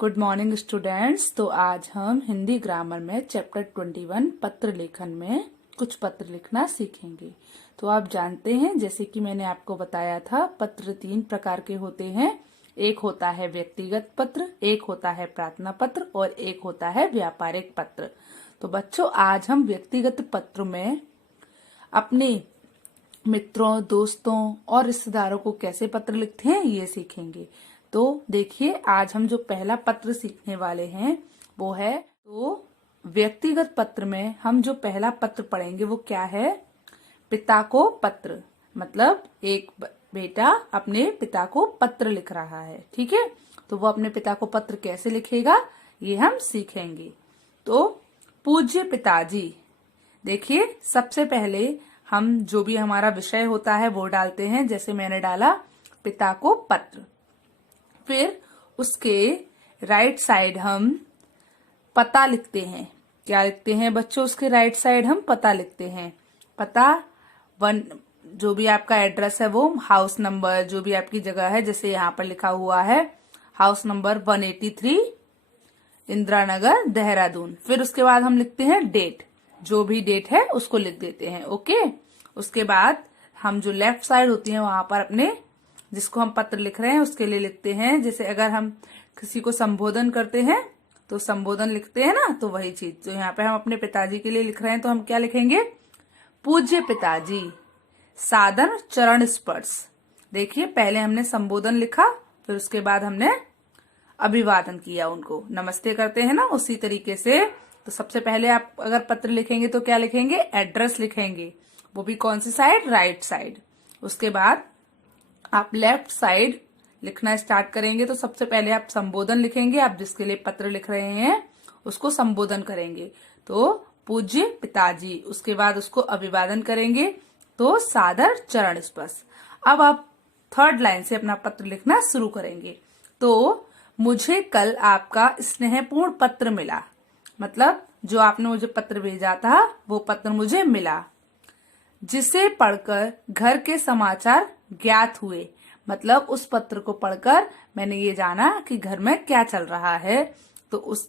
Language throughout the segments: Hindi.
Good morning students. तो आज हम हिंदी ग्रामर में चैप्टर 21 पत्र लेखन में कुछ पत्र लिखना सीखेंगे। तो आप जानते हैं, जैसे कि मैंने आपको बताया था, पत्र 3 प्रकार के होते हैं। एक होता है व्यक्तिगत पत्र, एक होता है प्रार्थना पत्र और एक होता है व्यापारिक पत्र। तो बच्चों, आज हम व्यक्तिगत पत्र में अपने मित्रों, दोस्तों और रिश्तेदारों को कैसे पत्र लिखते हैं ये सीखेंगे। तो देखिए, आज हम जो पहला पत्र सीखने वाले हैं वो है, तो व्यक्तिगत पत्र में हम जो पहला पत्र पढ़ेंगे वो क्या है? पिता को पत्र। मतलब एक बेटा अपने पिता को पत्र लिख रहा है, ठीक है। तो वो अपने पिता को पत्र कैसे लिखेगा ये हम सीखेंगे। तो पूज्य पिताजी, देखिए, सबसे पहले हम जो भी हमारा विषय होता है वो डालते हैं। जैसे मैंने डाला पिता को पत्र, फिर उसके राइट साइड हम पता लिखते हैं। क्या लिखते हैं बच्चों? उसके राइट साइड हम पता लिखते हैं। पता जो भी आपका एड्रेस है वो हाउस नंबर, जो भी आपकी जगह है, जैसे यहाँ पर लिखा हुआ है हाउस नंबर 183 इंदिरा नगर देहरादून। फिर उसके बाद हम लिखते हैं डेट, जो भी डेट है उसको लिख देते हैं। ओके। उसके बाद हम जो लेफ्ट साइड होती है वहां पर अपने जिसको हम पत्र लिख रहे हैं उसके लिए लिखते हैं। जैसे अगर हम किसी को संबोधन करते हैं तो संबोधन लिखते हैं ना, तो वही चीज। तो यहाँ पे हम अपने पिताजी के लिए लिख रहे हैं तो हम क्या लिखेंगे? पूज्य पिताजी, सादर चरण स्पर्श। देखिए, पहले हमने संबोधन लिखा, फिर उसके बाद हमने अभिवादन किया, उनको नमस्ते करते हैं ना, उसी तरीके से। तो सबसे पहले आप अगर पत्र लिखेंगे तो क्या लिखेंगे? एड्रेस लिखेंगे, वो भी कौन सी साइड? Right side. उसके बाद आप लेफ्ट साइड लिखना स्टार्ट करेंगे तो सबसे पहले आप संबोधन लिखेंगे। आप जिसके लिए पत्र लिख रहे हैं उसको संबोधन करेंगे, तो पूज्य पिताजी। उसके बाद उसको अभिवादन करेंगे तो सादर चरण स्पर्श। अब आप थर्ड लाइन से अपना पत्र लिखना शुरू करेंगे। तो मुझे कल आपका स्नेहपूर्ण पत्र मिला। मतलब जो आपने मुझे पत्र भेजा था वो पत्र मुझे मिला, जिसे पढ़कर घर के समाचार ज्ञात हुए। मतलब उस पत्र को पढ़कर मैंने ये जाना कि घर में क्या चल रहा है। तो उस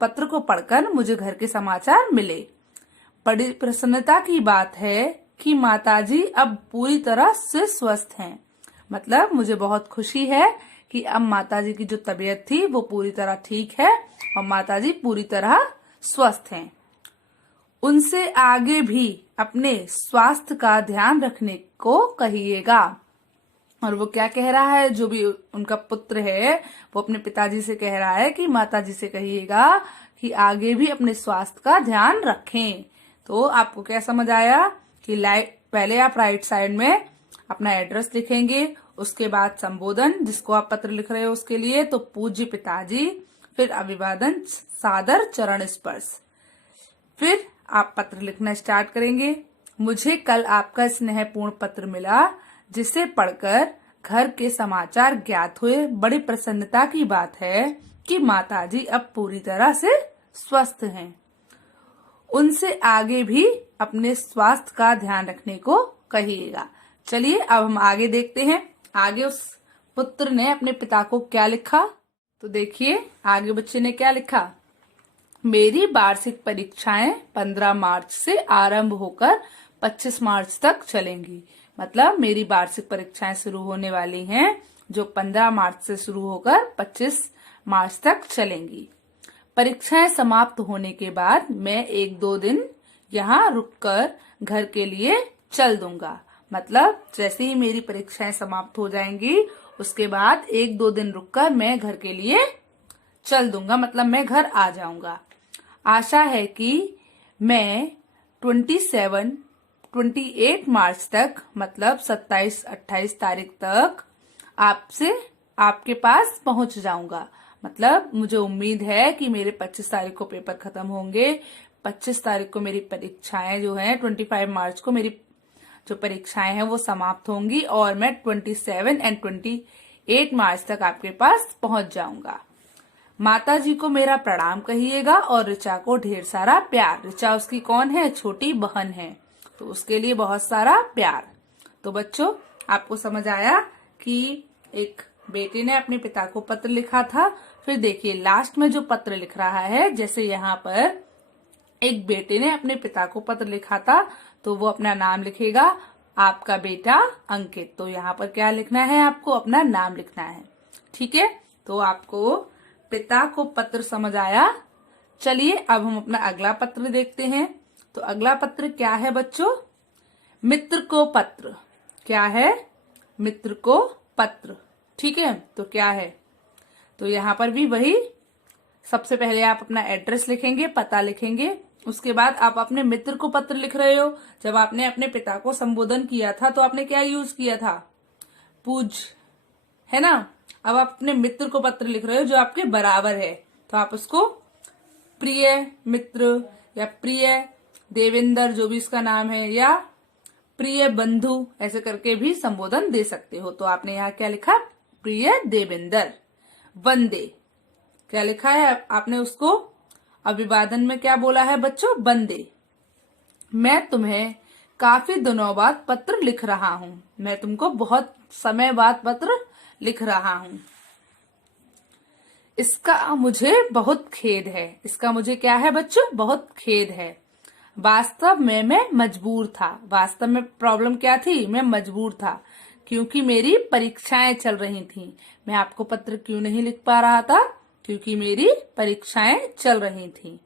पत्र को पढ़कर मुझे घर के समाचार मिले। बड़ी प्रसन्नता की बात है कि माताजी अब पूरी तरह से स्वस्थ हैं। मतलब मुझे बहुत खुशी है कि अब माताजी की जो तबीयत थी वो पूरी तरह ठीक है और माताजी पूरी तरह स्वस्थ हैं। उनसे आगे भी अपने स्वास्थ्य का ध्यान रखने को कहिएगा। और वो क्या कह रहा है? जो भी उनका पुत्र है वो अपने पिताजी से कह रहा है कि माताजी से कहिएगा कि आगे भी अपने स्वास्थ्य का ध्यान रखें। तो आपको क्या समझ आया कि पहले आप राइट साइड में अपना एड्रेस लिखेंगे, उसके बाद संबोधन जिसको आप पत्र लिख रहे हो उसके लिए, तो पूज्य पिताजी, फिर अभिवादन सादर चरण स्पर्श। फिर आप पत्र लिखना स्टार्ट करेंगे। मुझे कल आपका स्नेहपूर्ण पत्र मिला, जिसे पढ़कर घर के समाचार ज्ञात हुए। बड़ी प्रसन्नता की बात है कि माताजी अब पूरी तरह से स्वस्थ हैं। उनसे आगे भी अपने स्वास्थ्य का ध्यान रखने को कहिएगा। चलिए अब हम आगे देखते हैं। आगे उस पुत्र ने अपने पिता को क्या लिखा? तो देखिए, आगे बच्चे ने क्या लिखा? मेरी वार्षिक परीक्षाएं 15 मार्च से आरंभ होकर 25 मार्च तक चलेंगी। मतलब मेरी वार्षिक परीक्षाएं शुरू होने वाली हैं, जो 15 मार्च से शुरू होकर 25 मार्च तक चलेंगी। परीक्षाएं समाप्त होने के बाद मैं 1-2 दिन यहाँ रुककर घर के लिए चल दूंगा। मतलब जैसे ही मेरी परीक्षाएं समाप्त हो जाएंगी उसके बाद 1-2 दिन रुककर मैं घर के लिए चल दूंगा, मतलब मैं घर आ जाऊंगा। आशा है कि मैं 28 मार्च तक, मतलब 27-28 तारीख तक आपके पास पहुंच जाऊंगा। मतलब मुझे उम्मीद है कि मेरे 25 तारीख को पेपर खत्म होंगे। 25 तारीख को मेरी परीक्षाएं जो हैं, 25 मार्च को मेरी जो परीक्षाएं हैं वो समाप्त होंगी और मैं 27 और 28 मार्च तक आपके पास पहुंच जाऊंगा। माताजी को मेरा प्रणाम कहिएगा और ऋचा को ढेर सारा प्यार। ऋचा उसकी कौन है? छोटी बहन है, तो उसके लिए बहुत सारा प्यार। तो बच्चों, आपको समझ आया कि एक बेटे ने अपने पिता को पत्र लिखा था, फिर देखिए लास्ट में जो पत्र लिख रहा है, जैसे यहाँ पर एक बेटे ने अपने पिता को पत्र लिखा था तो वो अपना नाम लिखेगा, आपका बेटा अंकित। तो यहाँ पर क्या लिखना है, आपको अपना नाम लिखना है। ठीक है, तो आपको पिता को पत्र समझ आया। चलिए अब हम अपना अगला पत्र देखते हैं। तो अगला पत्र क्या है बच्चों, मित्र को पत्र। क्या है, मित्र को पत्र। ठीक है, तो क्या है, तो यहाँ पर भी वही, सबसे पहले आप अपना एड्रेस लिखेंगे, पता लिखेंगे। उसके बाद आप अपने मित्र को पत्र लिख रहे हो। जब आपने अपने पिता को संबोधन किया था तो आपने क्या यूज किया था, पूज, है ना। अब आप अपने मित्र को पत्र लिख रहे हो जो आपके बराबर है, तो आप उसको प्रिय मित्र या प्रिय देवेंद्र, जो भी इसका नाम है, या प्रिय बंधु, ऐसे करके भी संबोधन दे सकते हो। तो आपने यहाँ क्या लिखा, प्रिय देवेंद्र, वंदे। क्या लिखा है आपने उसको, अभिवादन में क्या बोला है बच्चों, वंदे। मैं तुम्हें काफी दिनों बाद पत्र लिख रहा हूँ। मैं तुमको बहुत समय बाद पत्र लिख रहा हूँ। इसका मुझे बहुत खेद है। इसका मुझे क्या है बच्चों, बहुत खेद है। वास्तव में मैं मजबूर था। वास्तव में प्रॉब्लम क्या थी, मैं मजबूर था क्योंकि मेरी परीक्षाएं चल रही थी। मैं आपको पत्र क्यों नहीं लिख पा रहा था, क्योंकि मेरी परीक्षाएं चल रही थी।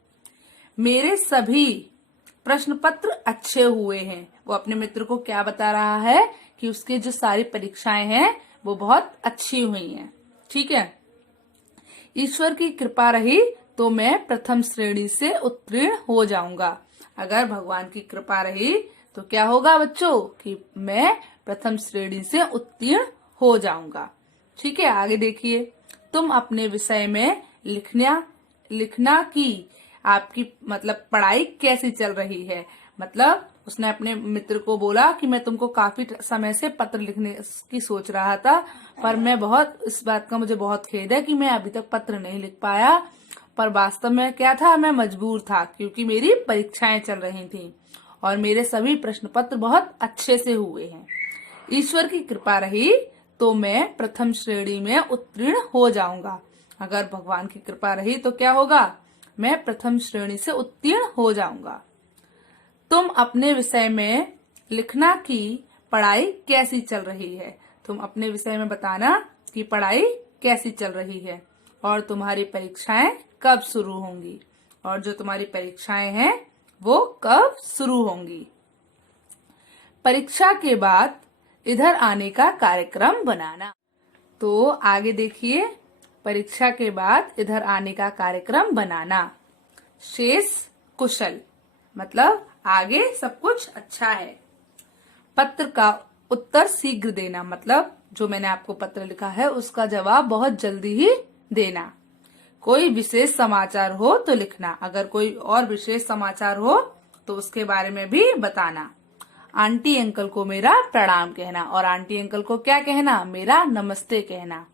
मेरे सभी प्रश्न पत्र अच्छे हुए हैं। वो अपने मित्र को क्या बता रहा है कि उसके जो सारी परीक्षाएं हैं वो बहुत अच्छी हुई हैं। ठीक है, ईश्वर की कृपा रही तो मैं प्रथम श्रेणी से उत्तीर्ण हो जाऊंगा। अगर भगवान की कृपा रही तो क्या होगा बच्चों, कि मैं प्रथम श्रेणी से उत्तीर्ण हो जाऊंगा। ठीक है, आगे देखिए, तुम अपने विषय में लिखना की आपकी मतलब पढ़ाई कैसी चल रही है। मतलब उसने अपने मित्र को बोला कि मैं तुमको काफी समय से पत्र लिखने की सोच रहा था, पर मैं बहुत, इस बात का मुझे बहुत खेद है कि मैं अभी तक पत्र नहीं लिख पाया। पर वास्तव में क्या था, मैं मजबूर था क्योंकि मेरी परीक्षाएं चल रही थी और मेरे सभी प्रश्न पत्र बहुत अच्छे से हुए हैं। ईश्वर की कृपा रही तो मैं प्रथम श्रेणी में उत्तीर्ण हो जाऊंगा। अगर भगवान की कृपा रही तो क्या होगा, मैं प्रथम श्रेणी से उत्तीर्ण हो जाऊंगा। तुम अपने विषय में लिखना कि पढ़ाई कैसी चल रही है। तुम अपने विषय में बताना कि पढ़ाई कैसी चल रही है और तुम्हारी परीक्षाएं कब शुरू होंगी, और जो तुम्हारी परीक्षाएं हैं वो कब शुरू होंगी। परीक्षा के बाद इधर आने का कार्यक्रम बनाना। तो आगे देखिए, परीक्षा के बाद इधर आने का कार्यक्रम बनाना। शेष कुशल, मतलब आगे सब कुछ अच्छा है। पत्र का उत्तर शीघ्र देना, मतलब जो मैंने आपको पत्र लिखा है उसका जवाब बहुत जल्दी ही देना। कोई विशेष समाचार हो तो लिखना। अगर कोई और विशेष समाचार हो तो उसके बारे में भी बताना। आंटी अंकल को मेरा प्रणाम कहना, और आंटी अंकल को क्या कहना, मेरा नमस्ते कहना।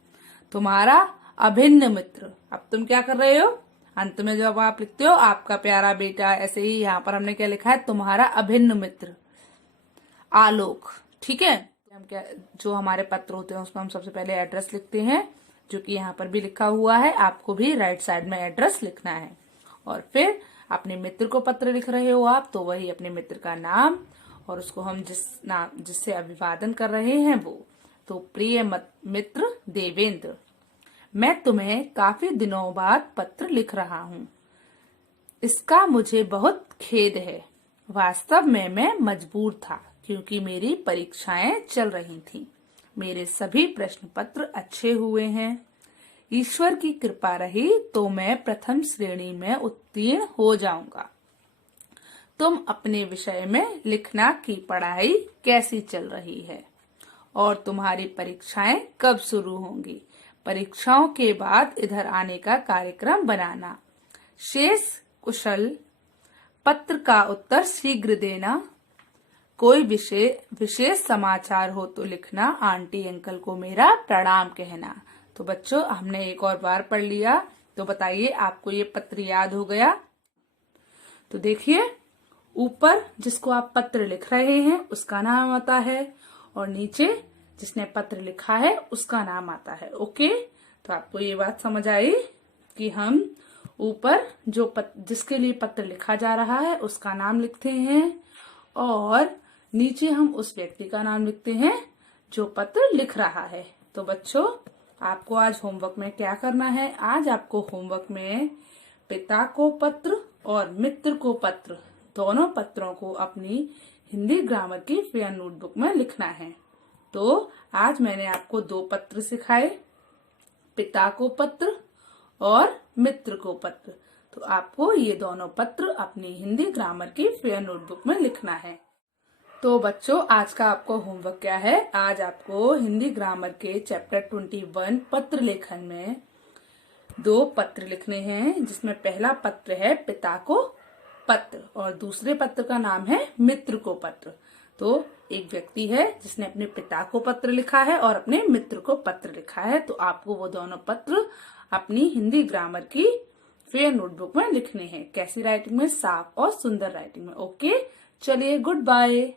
तुम्हारा अभिन्न मित्र, अब तुम क्या कर रहे हो, अंत में जब आप लिखते हो आपका प्यारा बेटा, ऐसे ही यहाँ पर हमने क्या लिखा है, तुम्हारा अभिन्न मित्र आलोक। ठीक है, हम क्या, जो हमारे पत्र होते हैं उसमें हम सबसे पहले एड्रेस लिखते हैं, जो कि यहाँ पर भी लिखा हुआ है। आपको भी राइट साइड में एड्रेस लिखना है। और फिर अपने मित्र को पत्र लिख रहे हो आप, तो वही अपने मित्र का नाम, और उसको हम जिससे अभिवादन कर रहे हैं वो, तो प्रिय मित्र देवेंद्र, मैं तुम्हें काफी दिनों बाद पत्र लिख रहा हूँ। इसका मुझे बहुत खेद है। वास्तव में मैं मजबूर था क्योंकि मेरी परीक्षाएं चल रही थीं। मेरे सभी प्रश्न पत्र अच्छे हुए हैं। ईश्वर की कृपा रही तो मैं प्रथम श्रेणी में उत्तीर्ण हो जाऊंगा। तुम अपने विषय में लिखना कि पढ़ाई कैसी चल रही है और तुम्हारी परीक्षाएं कब शुरू होंगी। परीक्षाओं के बाद इधर आने का कार्यक्रम बनाना। शेष कुशल, पत्र का उत्तर शीघ्र देना। कोई विशेष समाचार हो तो लिखना। आंटी अंकल को मेरा प्रणाम कहना। तो बच्चों, हमने एक और बार पढ़ लिया, तो बताइए आपको ये पत्र याद हो गया। तो देखिए, ऊपर जिसको आप पत्र लिख रहे हैं उसका नाम आता है और नीचे जिसने पत्र लिखा है उसका नाम आता है। ओके, तो आपको ये बात समझ आई। कि हम ऊपर जिसके लिए पत्र लिखा जा रहा है उसका नाम लिखते हैं और नीचे हम उस व्यक्ति का नाम लिखते हैं जो पत्र लिख रहा है। तो बच्चों, आपको आज होमवर्क में क्या करना है? आज आपको होमवर्क में पिता को पत्र और मित्र को पत्र, दोनों पत्रों को अपनी हिंदी ग्रामर की फेयर नोटबुक में लिखना है। तो आज मैंने आपको 2 पत्र सिखाए, पिता को पत्र और मित्र को पत्र। तो आपको ये दोनों पत्र अपनी हिंदी ग्रामर की फेयर नोटबुक में लिखना है। तो बच्चों, आज का आपको होमवर्क क्या है? आज आपको हिंदी ग्रामर के चैप्टर 21 पत्र लेखन में 2 पत्र लिखने हैं, जिसमें पहला पत्र है पिता को पत्र और दूसरे पत्र का नाम है मित्र को पत्र। तो एक व्यक्ति है जिसने अपने पिता को पत्र लिखा है और अपने मित्र को पत्र लिखा है। तो आपको वो दोनों पत्र अपनी हिंदी ग्रामर की फेयर नोटबुक में लिखने हैं। कैसी राइटिंग में? साफ और सुंदर राइटिंग में। ओके, चलिए, गुड बाय।